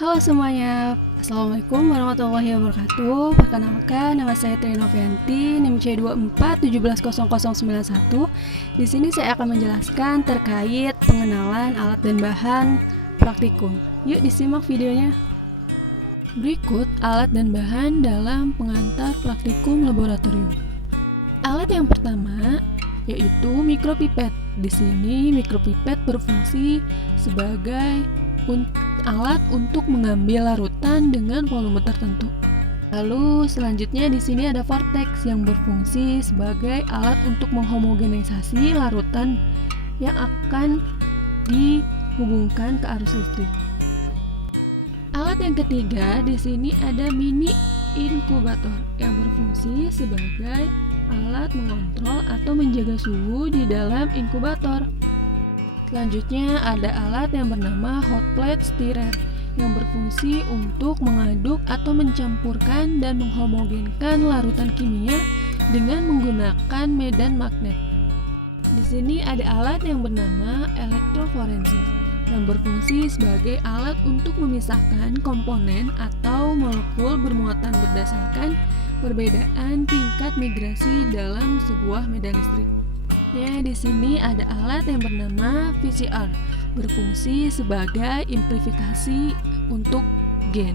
Halo semuanya, Assalamualaikum warahmatullahi wabarakatuh. Perkenalkan, nama saya Tri Novianti, NIM C24170091. Di sini saya akan menjelaskan terkait pengenalan alat dan bahan praktikum. Yuk disimak videonya. Berikut alat dan bahan dalam pengantar praktikum laboratorium. Alat yang pertama yaitu mikropipet. Di sini mikropipet berfungsi sebagai alat untuk mengambil larutan dengan volume tertentu. Lalu selanjutnya di sini ada vortex yang berfungsi sebagai alat untuk menghomogenisasi larutan yang akan dihubungkan ke arus listrik. Alat yang ketiga di sini ada mini inkubator yang berfungsi sebagai alat mengontrol atau menjaga suhu di dalam inkubator. Selanjutnya ada alat yang bernama hot plate stirrer yang berfungsi untuk mengaduk atau mencampurkan dan menghomogenkan larutan kimia dengan menggunakan medan magnet. Di sini ada alat yang bernama elektroforensis yang berfungsi sebagai alat untuk memisahkan komponen atau molekul bermuatan berdasarkan perbedaan tingkat migrasi dalam sebuah medan listrik. Di sini ada alat yang bernama VCR, berfungsi sebagai amplifikasi untuk gain.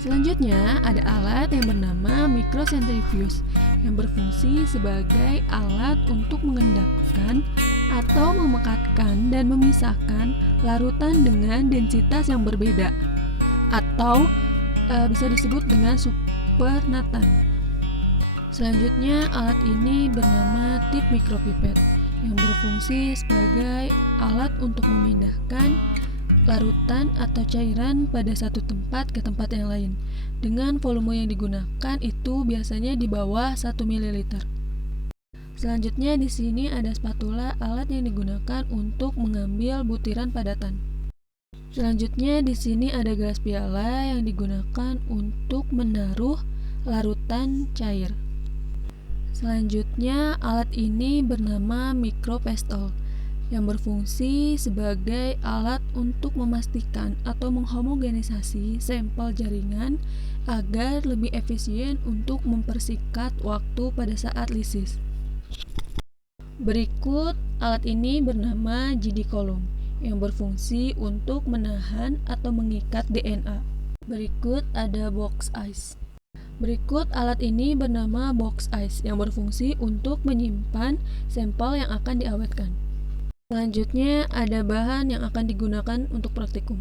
Selanjutnya ada alat yang bernama microcentrifuge yang berfungsi sebagai alat untuk mengendapkan atau memekatkan dan memisahkan larutan dengan densitas yang berbeda atau bisa disebut dengan supernatan. Selanjutnya alat ini bernama tip mikropipet yang berfungsi sebagai alat untuk memindahkan larutan atau cairan pada satu tempat ke tempat yang lain dengan volume yang digunakan itu biasanya di bawah 1 ml. Selanjutnya di sini ada spatula, alat yang digunakan untuk mengambil butiran padatan. Selanjutnya di sini ada gelas piala yang digunakan untuk menaruh larutan cair. Selanjutnya, alat ini bernama micropestol yang berfungsi sebagai alat untuk memastikan atau menghomogenisasi sampel jaringan agar lebih efisien untuk mempersingkat waktu pada saat lisis. Berikut, alat ini bernama GD column yang berfungsi untuk menahan atau mengikat DNA. Berikut ada box ice. Berikut alat ini bernama box ice yang berfungsi untuk menyimpan sampel yang akan diawetkan. Selanjutnya ada bahan yang akan digunakan untuk praktikum.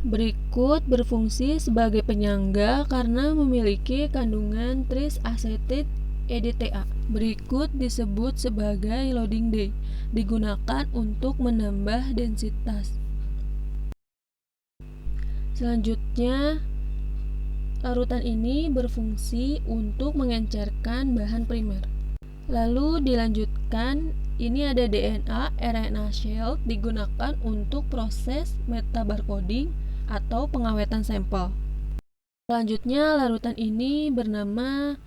Berikut berfungsi sebagai penyangga karena memiliki kandungan triacetate EDTA. Berikut disebut sebagai loading day, digunakan untuk menambah densitas. Selanjutnya larutan ini berfungsi untuk mengencerkan bahan primer. Lalu dilanjutkan, ini ada DNA, RNA shell digunakan untuk proses metabarcoding atau pengawetan sampel. Selanjutnya, larutan ini bernama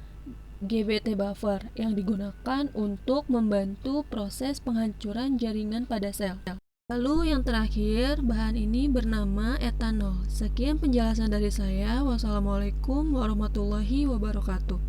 GBT buffer yang digunakan untuk membantu proses penghancuran jaringan pada sel. Lalu yang terakhir, bahan ini bernama etanol. Sekian penjelasan dari saya. Wassalamualaikum warahmatullahi wabarakatuh.